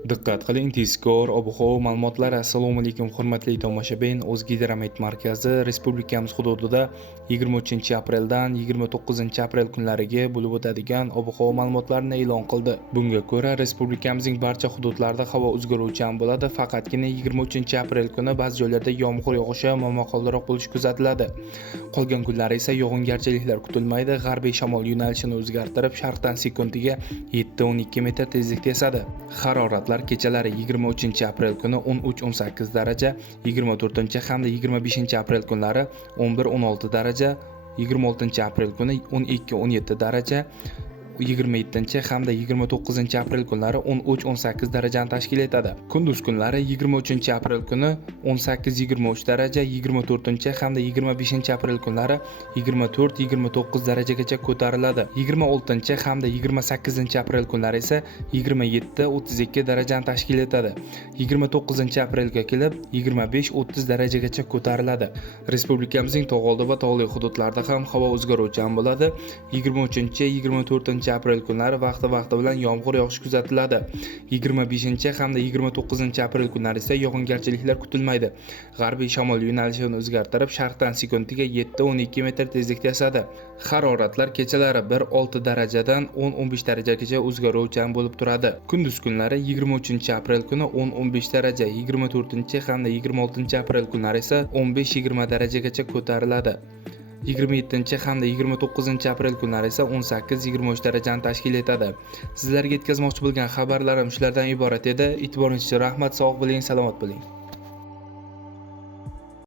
Diqqat qiling, tezkor ob-havo ma'lumotlari. Assalomu alaykum hurmatli tomoshabin. O'zgidromet markazi respublikamiz hududida 23-apreldan 29-aprel kunlariga bo'lib o'tadigan ob-havo ma'lumotlarini e'lon qildi. Bunga ko'ra, respublikamizning barcha hududlarida havo o'zgaruvchan bo'ladi. Faqatgina 23-aprel kuni ba'zi joylarda yomg'ir yog'ishi momaqaldiroq bo'lishi kuzatiladi. Qolgan kunlar esa yog'ingarchiliklar kutilmaydi. G'arbiy shamol yo'nalishini o'zgartirib, sharqdan sekundiga 7-12 metr tezlikda esadi. Haroratlar kechalari 23-aprel kuni 13-18 daraja, 24 hamda 25-aprel kunlari 11-16 daraja, 26-aprel kuni 12-17 daraja, 27 hamda 29-aprel kunlari 13-18 darajani tashkil etadi. Kunduz kunlari 23-aprel kuni 18-23 daraja, 24 hamda 25-aprel kunlari 24-29 darajagacha ko'tariladi. 26 hamda 28-aprel kunlari esa 27-32 darajani tashkil etadi. 29-aprelga kelib 25-30 darajagacha ko'tariladi. Respublikamizning tog'oldi va tog'li hududlarida ham havo o'zgaruvchan bo'ladi. 23-24 aprel kunlari vaqti bilan yomg'ir yog'ishi kuzatiladi. 25 hamda 29 aprel kunlari esa yog'ingarchiliklar kutilmaydi. G'arbiy shamol yo'nalishini o'zgartirib, sharqdan sekundiga 7-12 metr tezlikda esadi. Haroratlar kechalari 1-6 darajadan 10-15 darajagacha o'zgaruvchan bo'lib turadi. Kunduz kunlari 23-aprel kuni 10-15 daraja, 24 hamda 26 aprel kunlari esa 15-20 darajagacha ko'tariladi. 27 hamda 29 aprel kunlari esa 18-23 darajani tashkil etadi. Sizlarga yetkazmoqchi bo'lgan xabarlarim shulardan iborat edi. E'tiboringiz uchun rahmat, sog' bo'ling, salomat bo'ling.